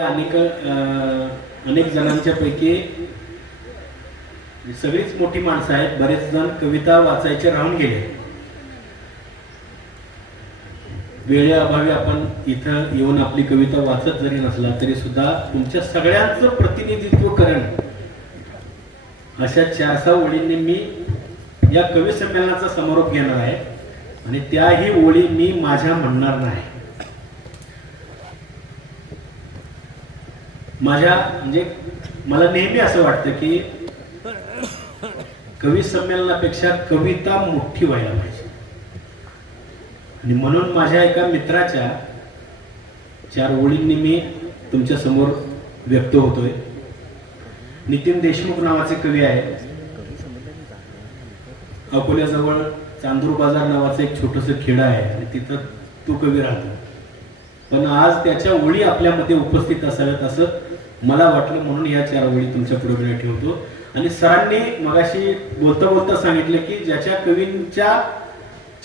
अनेक जणांच्या पैकी सगळीच मोठी माणसं आहेत. बरेच जण कविता वाचायचे राहून गेले. वेळेअभावी आपण इथं येऊन आपली कविता वाचत जरी नसला तरी सुद्धा तुमच्या सगळ्यांचं प्रतिनिधित्व करण अशा 4-6 ओळींनी मी या कवी संमेलनाचा समारोप घेणार आहे आणि त्याही ओळी मी माझ्या म्हणणार नाही. माझ्या म्हणजे मला नेहमी असं वाटतं की कवी संमेलनापेक्षा कविता मोठी व्हायला पाहिजे आणि म्हणून माझ्या एका मित्राच्या 4 ओळींनी मी तुमच्या समोर व्यक्त होतोय. नितीन देशमुख नावाचे कवी आहेत. अकोल्याजवळ चांदूर बाजार नावाचं एक छोटंसं खेड आहे आणि तिथं तो कवी राहतो. पण आज त्याच्या ओळी आपल्यामध्ये उपस्थित असाव्यात असं मला वाटलं, म्हणून या 4 ओळी तुमच्या पुढे मी ठेवतो. आणि सरांनी मगाशी बोलता बोलता सांगितलं की ज्याच्या कवींच्या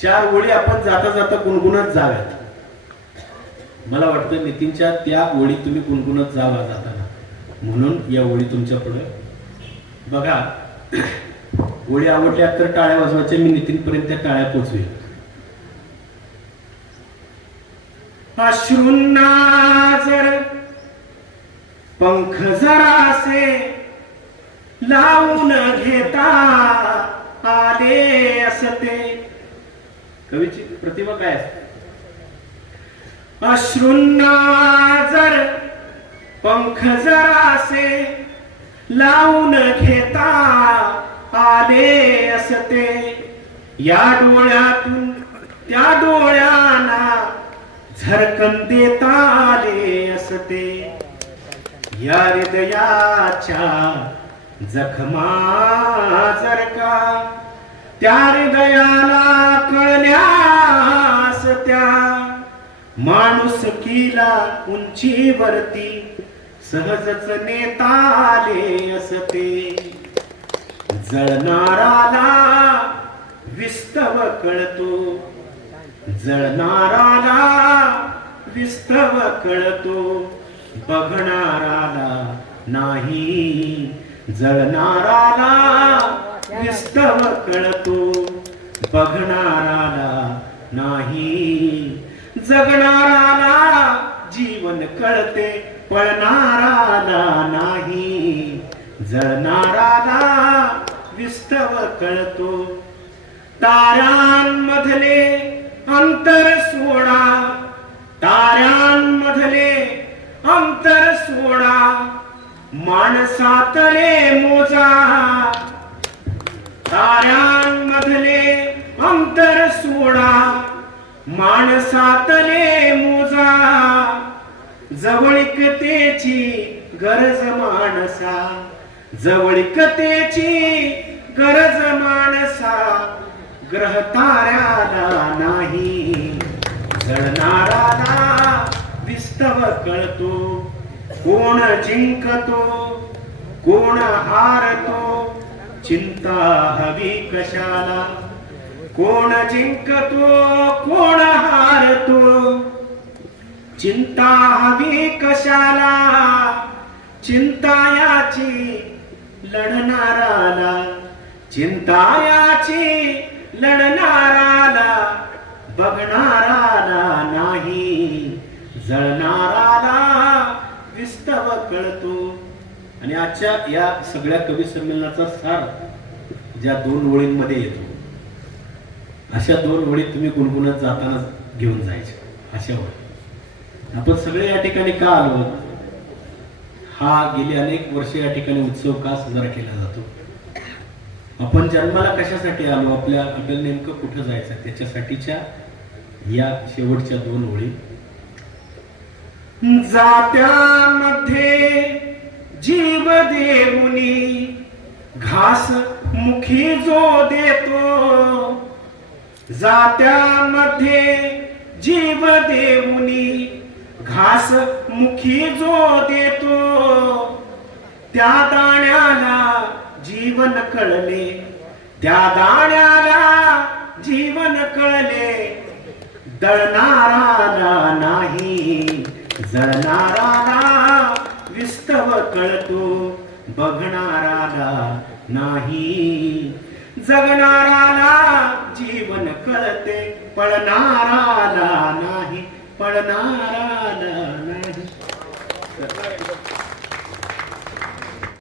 4 ओळी आपण जाता जाता गुणगुणत जाव्यात. मला वाटतं नितीनच्या त्या ओळी तुम्ही गुणगुणत जावा जाताना, म्हणून या ओळी तुमच्या पुढे. बघा, ओळी आवडल्या तर टाळ्या वाजवायच्या. मी नितीन पर्यंत त्या टाळ्या पोचवेल. अश्रूंना जर पंख जरासे लावून घेता आले असते. कवीची प्रतिभा काय असते? अश्रूंना जर पंख जरासे लावून घेता आले असते. या डोळ्यातून त्या डोळ्यांना झरकन देता आले असते. या हृदयाच्या जखमा जर का त्या हृदयाला कळल्या असत्या, माणुसकीला उंचीवरती सहजच नेता आले असते. जळणाराला विस्तव कळतो, जळणाराला विस्तव कळतो, बघणाराला नाही. जळणाराला विस्तव कळतो, बघणाराला नाही. जगणाराला जीवन कळते, पळणाराला नाही. जळणाराला विस्तव कळतो. ताऱ्यांमधले अंतर सोडा, ताऱ्यांमधले अंतर सोडा, माणसातले मोजा. ताऱ्यांमधले अंतर सोडा, माणसातले मोजा. जवळिकतेची गरज माणसा, जवळिकतेची गरज माणसा, ग्रह ताऱ्याला नाही. जळणाराला विस्तव कळतो, कोण जिंकतो कोण हारतो, चिंता हवी कशाला. कोण जिंकतो कोण हारतो, चिंता हवी कशाला. चिंता याची लढणाराला, चिंता याची लढणाराला, बघणाराला नाही. जळणाराला विस्तव कळतो. आणि आजच्या या सगळ्या कवी संमेलनाचा सार ज्या 2 ओळींमध्ये येतो, अशा 2 ओळी तुम्ही गुणगुणत जाताना घेऊन जायच्या. अशा ओळी आपण सगळे या ठिकाणी का आलो, हा गेली अनेक वर्षे या ठिकाणी उत्सव का साजरा केला जातो, आपण जन्माला कशासाठी आलो, आपल्याला नेमकं कुठं जायचं, त्याच्यासाठीच्या या शेवटच्या 2 ओळी. जात्यामध्ये जीव देऊनी घास मुखी जो देतो. जात्यामध्ये जीव देऊनी घास मुखी जो देतो. त्या दाण्याला जीवन कळले, त्या दाण्याला जीवन कळले. दळणाराला नाही, जळणाराला कळतो बघणाराला नाही, जगणाराला जीवन कळते, पळणाराला नाही, पळणाराला नाही.